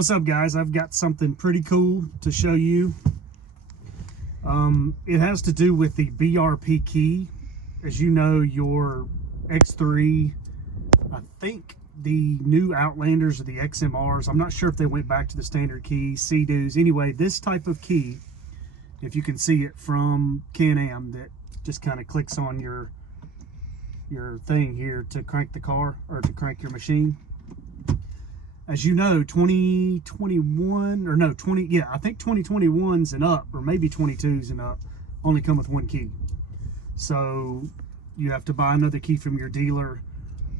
What's up, guys? I've got something pretty cool to show you. It has to do with the BRP key. As you know, your X3, I think the new Outlanders or the XMRs, I'm not sure if they went back to the standard key, Sea-Doos. Anyway, this type of key, if you can see it from Can-Am, that just kind of clicks on your thing here to crank the car or to crank your machine. As you know, 2021 or no 20, yeah, I think 2021s and up, or maybe 22s and up, only come with one key. So you have to buy another key from your dealer,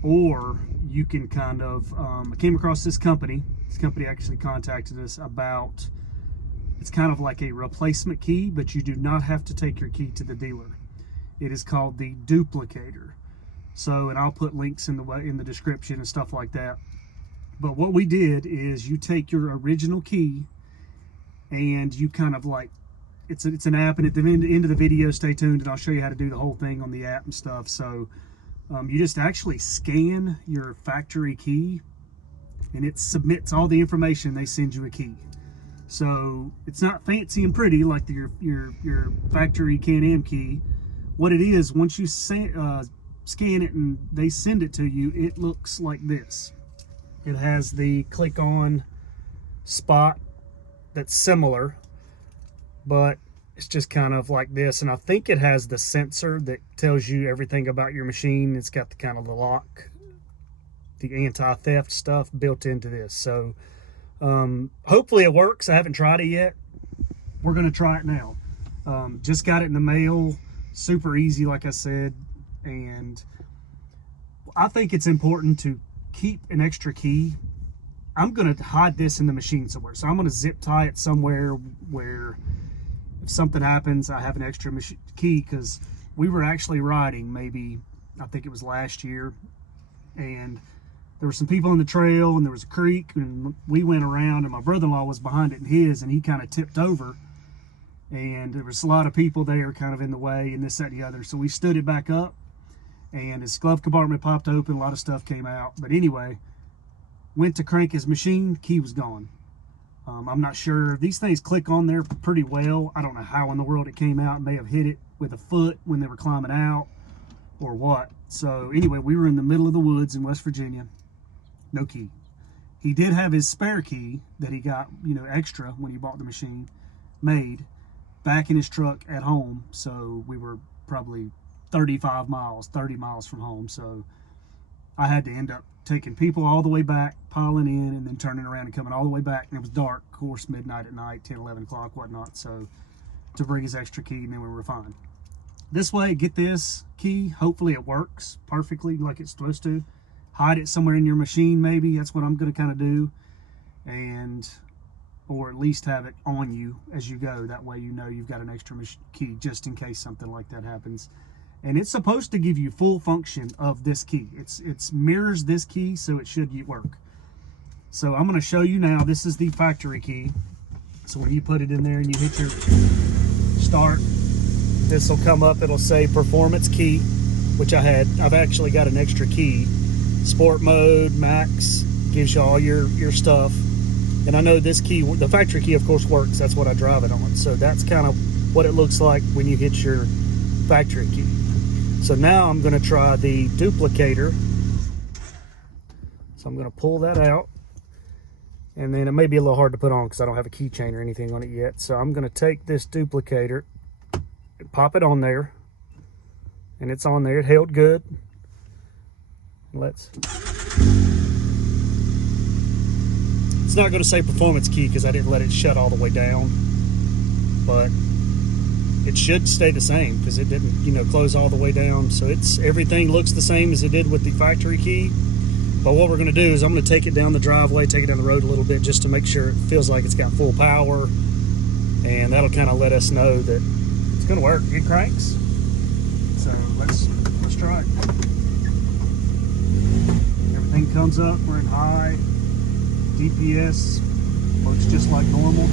or you can kind of I came across this company. This company actually contacted us about, it's kind of like a replacement key, but you do not have to take your key to the dealer. It is called the Dooplicator. So, and I'll put links in the description and stuff like that. But what we did is you take your original key and you kind of like, it's an app, and at the end of the video, stay tuned and I'll show you how to do the whole thing on the app and stuff. So you just actually scan your factory key and it submits all the information. They send you a key. So it's not fancy and pretty like your factory Can-Am key. What it is, once you scan it and they send it to you, it looks like this. It has the click on spot that's similar, but it's just kind of like this. And I think it has the sensor that tells you everything about your machine. It's got the kind of the lock, the anti-theft stuff built into this. So hopefully it works. I haven't tried it yet. We're going to try it now. Just got it in the mail. Super easy, like I said. And I think it's important to keep an extra key. I'm going to hide this in the machine somewhere. So I'm going to zip tie it somewhere where if something happens, I have an extra key, because we were actually riding maybe, I think it was last year, and there were some people on the trail and there was a creek, and we went around and my brother-in-law was behind it in his, and he kind of tipped over, and there was a lot of people there kind of in the way and this, that, and the other. So we stood it back up, and his glove compartment popped open, a lot of stuff came out. But anyway, went to crank his machine, key was gone. I'm not sure. These things click on there pretty well. I don't know how in the world it came out. It may have hit it with a foot when they were climbing out or what. So anyway, we were in the middle of the woods in West Virginia. No key. He did have his spare key that he got, you know, extra when he bought the machine, made back in his truck at home. So we were probably 30 miles from home. So I had to end up taking people all the way back, piling in, and then turning around and coming all the way back. And it was dark, of course, midnight at night, 10, 11 o'clock, whatnot. So to bring his extra key, and then we were fine. This way, get this key. Hopefully it works perfectly like it's supposed to. Hide it somewhere in your machine, maybe. That's what I'm going to kind of do. And, or at least have it on you as you go. That way you know you've got an extra key just in case something like that happens. And it's supposed to give you full function of this key. It's mirrors this key, so it should work. So I'm going to show you now. This is the factory key. So when you put it in there and you hit your start, this will come up. It'll say performance key, which I've actually got an extra key. Sport mode, max, gives you all your stuff. And I know this key, the factory key, of course, works. That's what I drive it on. So that's kind of what it looks like when you hit your factory key. So now I'm going to try the Dooplicator. So I'm going to pull that out. And then it may be a little hard to put on because I don't have a keychain or anything on it yet. So I'm going to take this Dooplicator and pop it on there. And it's on there. It held good. It's not going to say performance key because I didn't let it shut all the way down. But it should stay the same because it didn't, you know, close all the way down. So everything looks the same as it did with the factory key. But what we're going to do is I'm going to take it down the driveway, take it down the road a little bit just to make sure it feels like it's got full power. And that'll kind of let us know that it's going to work. It cranks. So let's try it. Everything comes up. We're in high. DPS works just like normal.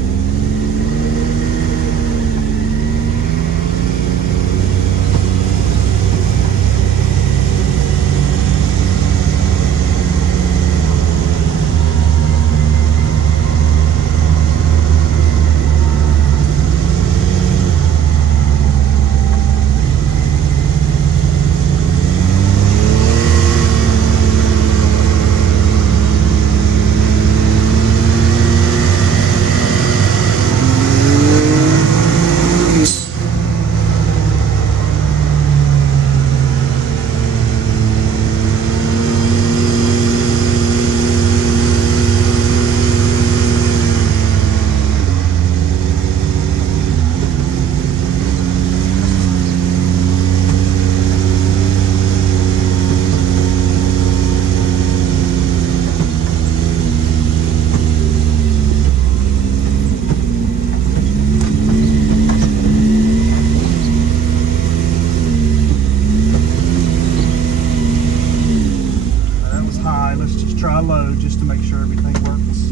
Let's try load just to make sure everything works.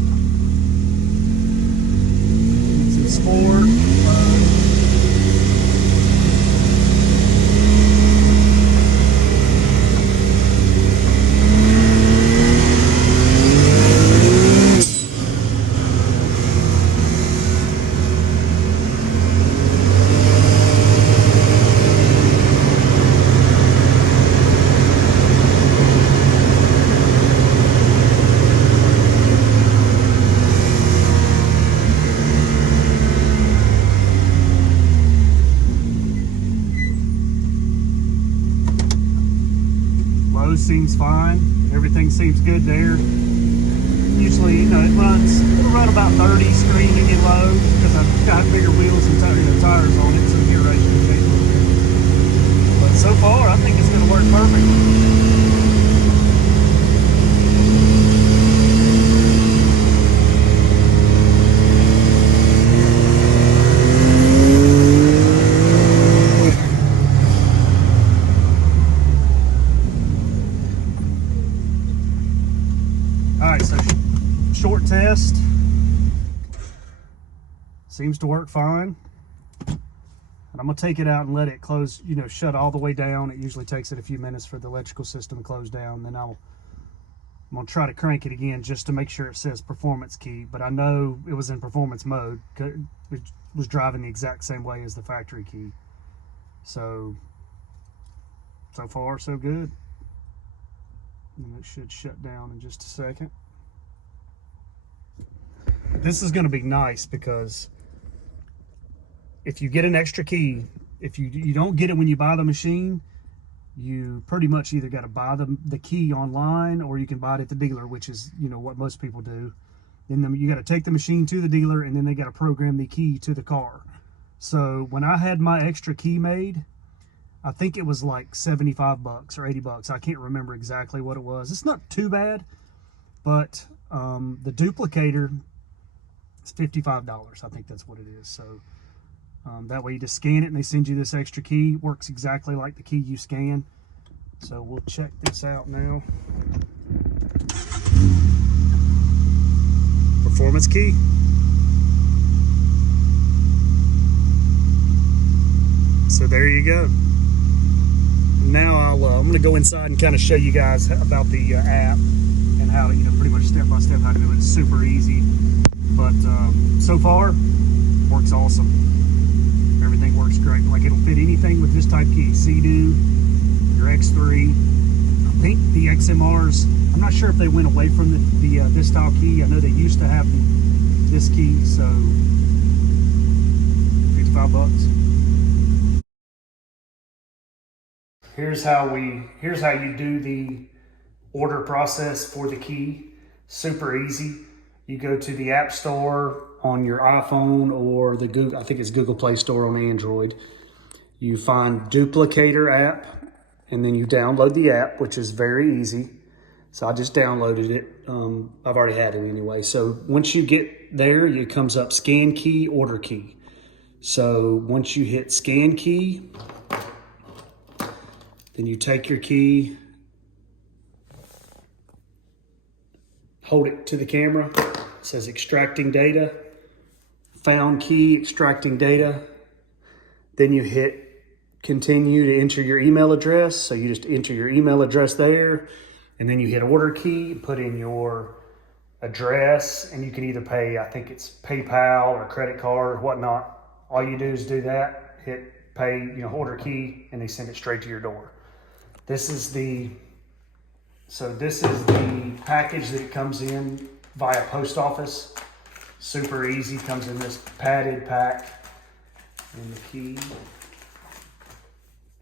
It's in sport, load. Seems fine. Everything seems good there. Usually, you know, it'll run about 30 screaming in low because I've got bigger wheels and tires on it, so the gear ratio will change a little bit. But so far, I think it's going to work perfectly. Short test. Seems to work fine. And I'm gonna take it out and let it close, you know, shut all the way down. It usually takes it a few minutes for the electrical system to close down. Then I'm gonna try to crank it again just to make sure it says performance key. But I know it was in performance mode. It was driving the exact same way as the factory key. So far so good. And it should shut down in just a second. This is going to be nice because if you get an extra key, if you don't get it when you buy the machine, you pretty much either got to buy the key online or you can buy it at the dealer, which is, you know, what most people do. Then you got to take the machine to the dealer and then they got to program the key to the car. So when I had my extra key made, I think it was like 75 bucks or 80 bucks. I can't remember exactly what it was. It's not too bad, but the Dooplicator, it's $55. I think that's what it is. So that way you just scan it and they send you this extra key. Works exactly like the key you scan. So we'll check this out now. Performance key. So there you go. Now I'm going to go inside and kind of show you guys about the app and how, you know, pretty much step by step how to do it. It's super easy. But so far, works awesome. Everything works great. Like, it'll fit anything with this type key. Sea-Doo, your X3. I think the XMRs, I'm not sure if they went away from this style key. I know they used to have this key, so 55 bucks. Here's how you do the order process for the key. Super easy. You go to the App Store on your iPhone or the Google, I think it's Google Play Store on Android. You find Dooplicator app and then you download the app, which is very easy. So I just downloaded it. I've already had it anyway. So once you get there, it comes up scan key, order key. So once you hit scan key, then you take your key, hold it to the camera. It says extracting data, found key, extracting data. Then you hit continue to enter your email address. So you just enter your email address there, and then you hit order key, put in your address, and you can either pay, I think it's PayPal or credit card or whatnot. All you do is do that, hit pay, you know, order key, and they send it straight to your door. This is the package that it comes in via post office. Super easy, comes in this padded pack. And the key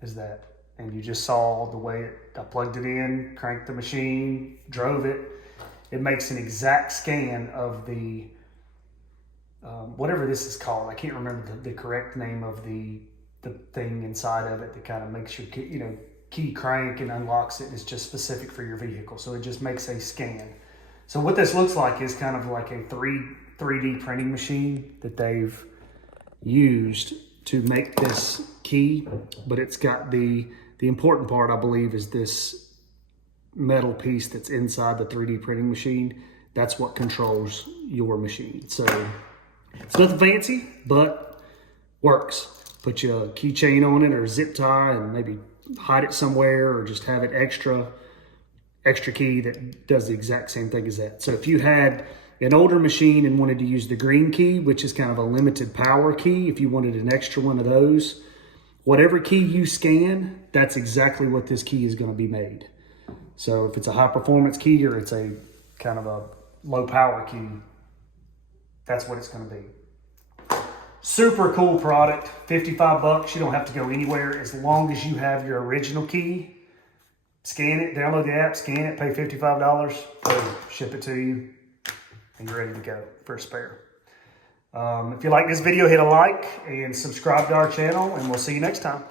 is that. And you just saw the way I plugged it in, cranked the machine, drove it. It makes an exact scan of the, whatever this is called. I can't remember the correct name of the thing inside of it that kind of makes your key crank and unlocks it. It's just specific for your vehicle. So it just makes a scan. So what this looks like is kind of like a 3D printing machine that they've used to make this key, but it's got the important part, I believe, is this metal piece that's inside the 3D printing machine. That's what controls your machine. So it's nothing fancy, but works. Put your keychain on it or zip tie and maybe hide it somewhere, or just have an extra key that does the exact same thing as that. So if you had an older machine and wanted to use the green key, which is kind of a limited power key, if you wanted an extra one of those, whatever key you scan, that's exactly what this key is going to be made. So if it's a high performance key or it's a kind of a low power key, that's what it's going to be. Super cool product, 55 bucks. You don't have to go anywhere as long as you have your original key. Scan it, download the app, scan it, pay $55, boom, ship it to you, and you're ready to go for a spare. If you like this video, hit a like and subscribe to our channel, and we'll see you next time.